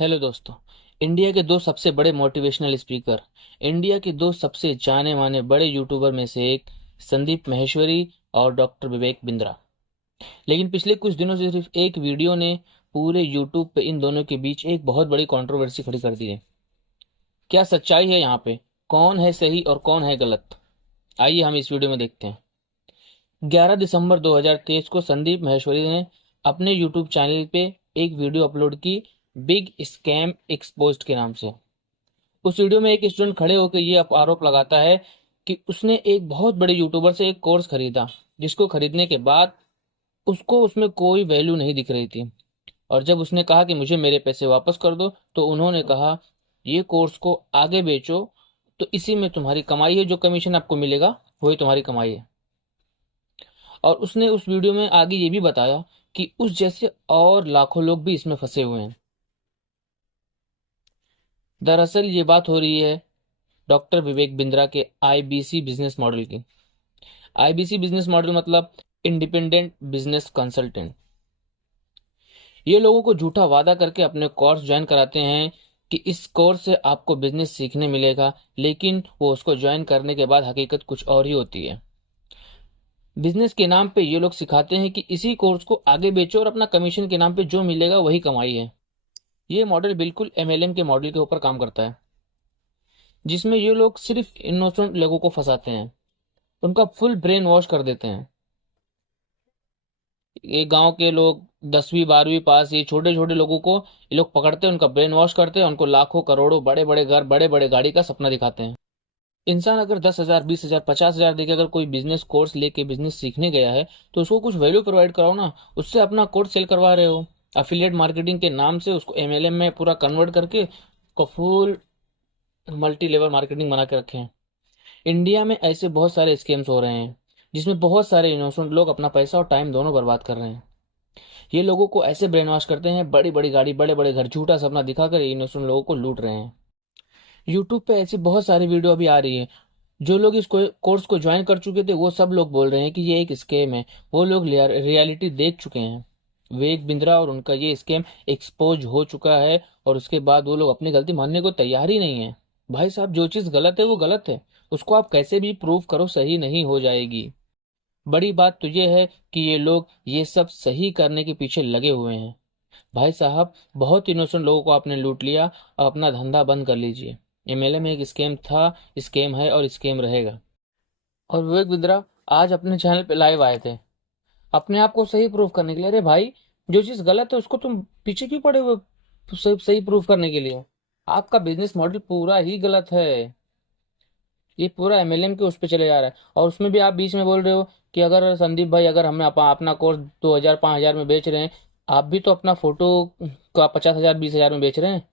Hello दोस्तों। India के दो सबसे बड़े मोटिवेशनल स्पीकर, इंडिया के दो सबसे जाने माने बड़े यूट्यूबर में से एक संदीप माहेश्वरी और डॉक्टर विवेक बिंद्रा। लेकिन पिछले कुछ दिनों से सिर्फ एक वीडियो ने पूरे यूट्यूब पे इन दोनों के बीच एक बहुत बड़ी कंट्रोवर्सी खड़ी कर दी है। क्या सच्चाई है यहाँ पे? कौन है सही और कौन है गलत? आइए हम इस वीडियो में देखते हैं। 11 दिसंबर 2023 को संदीप माहेश्वरी ने अपने यूट्यूब चैनल पे एक वीडियो अपलोड की, बिग स्कैम एक्सपोज्ड के नाम से। उस वीडियो में एक स्टूडेंट खड़े होकर ये आरोप लगाता है कि उसने एक बहुत बड़े यूट्यूबर से एक कोर्स खरीदा, जिसको खरीदने के बाद उसको उसमें कोई वैल्यू नहीं दिख रही थी। और जब उसने कहा कि मुझे मेरे पैसे वापस कर दो, तो उन्होंने कहा ये कोर्स को आगे बेचो, तो इसी में तुम्हारी कमाई है, जो कमीशन आपको मिलेगा वही तुम्हारी कमाई है। और उसने उस वीडियो में आगे ये भी बताया कि उस जैसे और लाखों लोग भी इसमें फंसे हुए हैं। दरअसल ये बात हो रही है डॉक्टर विवेक बिंद्रा के आईबीसी बिजनेस मॉडल की। आईबीसी बिजनेस मॉडल मतलब इंडिपेंडेंट बिजनेस कंसल्टेंट। ये लोगों को झूठा वादा करके अपने कोर्स ज्वाइन कराते हैं कि इस कोर्स से आपको बिजनेस सीखने मिलेगा, लेकिन वो उसको ज्वाइन करने के बाद हकीकत कुछ और ही होती है। बिजनेस के नाम पे ये लोग सिखाते हैं कि इसी कोर्स को आगे बेचो और अपना कमीशन के नाम पे जो मिलेगा वही कमाई है। ये मॉडल बिल्कुल एमएलएम के मॉडल के ऊपर काम करता है, जिसमें ये लोग सिर्फ इनोसेंट लोगों को फंसाते हैं, उनका फुल ब्रेन वॉश कर देते हैं। ये गांव के लोग 10वीं 12वीं पास, ये छोटे छोटे लोगों को ये लोग पकड़ते हैं, उनका ब्रेन वॉश करते हैं, उनको लाखों करोड़ों बड़े बड़े घर बड़े बड़े गाड़ी का सपना दिखाते हैं। इंसान अगर 10,000 20,000 50,000 देके अगर कोई बिजनेस कोर्स लेके बिजनेस सीखने गया है, तो उसको कुछ वैल्यू प्रोवाइड कराओ ना। उससे अपना कोर्स सेल करवा रहे हो, अफिलिएट मार्केटिंग के नाम से उसको एमएलएम में पूरा कन्वर्ट करके को फुल मल्टी लेवल मार्केटिंग बना के रखे हैं। इंडिया में ऐसे बहुत सारे स्कैम्स हो रहे हैं, जिसमें बहुत सारे इनोसेंट लोग अपना पैसा और टाइम दोनों बर्बाद कर रहे हैं। ये लोगों को ऐसे ब्रेन वॉश करते हैं, बड़ी बड़ी गाड़ी बड़े बड़े घर झूठा सपना दिखाकर इनोसेंट लोगों को लूट रहे हैं। यूट्यूब पे ऐसी बहुत सारी वीडियो अभी आ रही है। जो लोग इस कोर्स को ज्वाइन कर चुके थे वो सब लोग बोल रहे हैं कि ये एक स्कैम है। वो लोग रियलिटी देख चुके हैं। विवेक बिंद्रा और उनका ये स्कैम एक्सपोज हो चुका है, और उसके बाद वो लोग अपनी गलती मानने को तैयार ही नहीं है। भाई साहब, जो चीज गलत है वो गलत है, उसको आप कैसे भी प्रूव करो सही नहीं हो जाएगी। बड़ी बात तो ये है कि ये लोग ये सब सही करने के पीछे लगे हुए हैं। भाई साहब, बहुत इनोसेंट लोगों को आपने लूट लिया, अब अपना धंधा बंद कर लीजिए। एमएलए में एक स्कैम था, स्कैम है और स्कैम रहेगा। और विवेक बिंद्रा आज अपने चैनल पे लाइव आए थे अपने आप को सही प्रूफ करने के लिए। अरे भाई, जो चीज गलत है उसको तुम पीछे क्यों पड़े हुए सही सही प्रूफ करने के लिए? आपका बिजनेस मॉडल पूरा ही गलत है। ये पूरा एमएलएम के उस पर चले जा रहा है, और उसमें भी आप बीच में बोल रहे हो कि अगर संदीप भाई, अगर हमें अपना कोर्स 2,000 5,000 में बेच रहे हैं, आप भी तो अपना फोटो का 50,000 20,000 में बेच रहे हैं।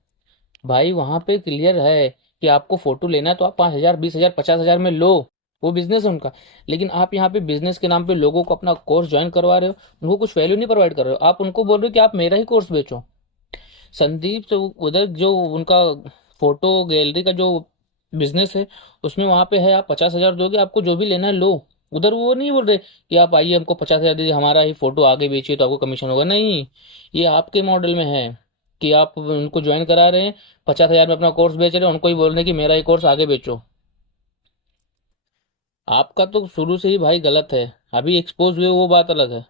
भाई वहां पे क्लियर है कि आपको फोटो लेना है तो आप 5,000 20,000 50,000 में लो, वो बिजनेस है उनका। लेकिन आप यहाँ पे बिजनेस के नाम पे लोगों को अपना कोर्स ज्वाइन करवा रहे हो, उनको कुछ वैल्यू नहीं प्रोवाइड कर रहे हो। आप उनको बोल रहे हो कि आप मेरा ही कोर्स बेचो। संदीप से उधर जो उनका फोटो गैलरी का जो बिजनेस है, उसमें वहां पे है आप 50,000 दोगे, आपको जो भी लेना है लो। उधर वो नहीं बोल रहे कि आप आइए हमको 50,000 दीजिए, हमारा ही फोटो आगे बेचिए तो आपको कमीशन होगा। नहीं, ये आपके मॉडल में है कि आप उनको ज्वाइन करा रहे हैं, 50,000 में अपना कोर्स बेच रहे हैं, उनको ही बोल रहे हैं कि मेरा ही कोर्स आगे बेचो। आपका तो शुरू से ही भाई गलत है, अभी एक्सपोज हुए वो बात अलग है।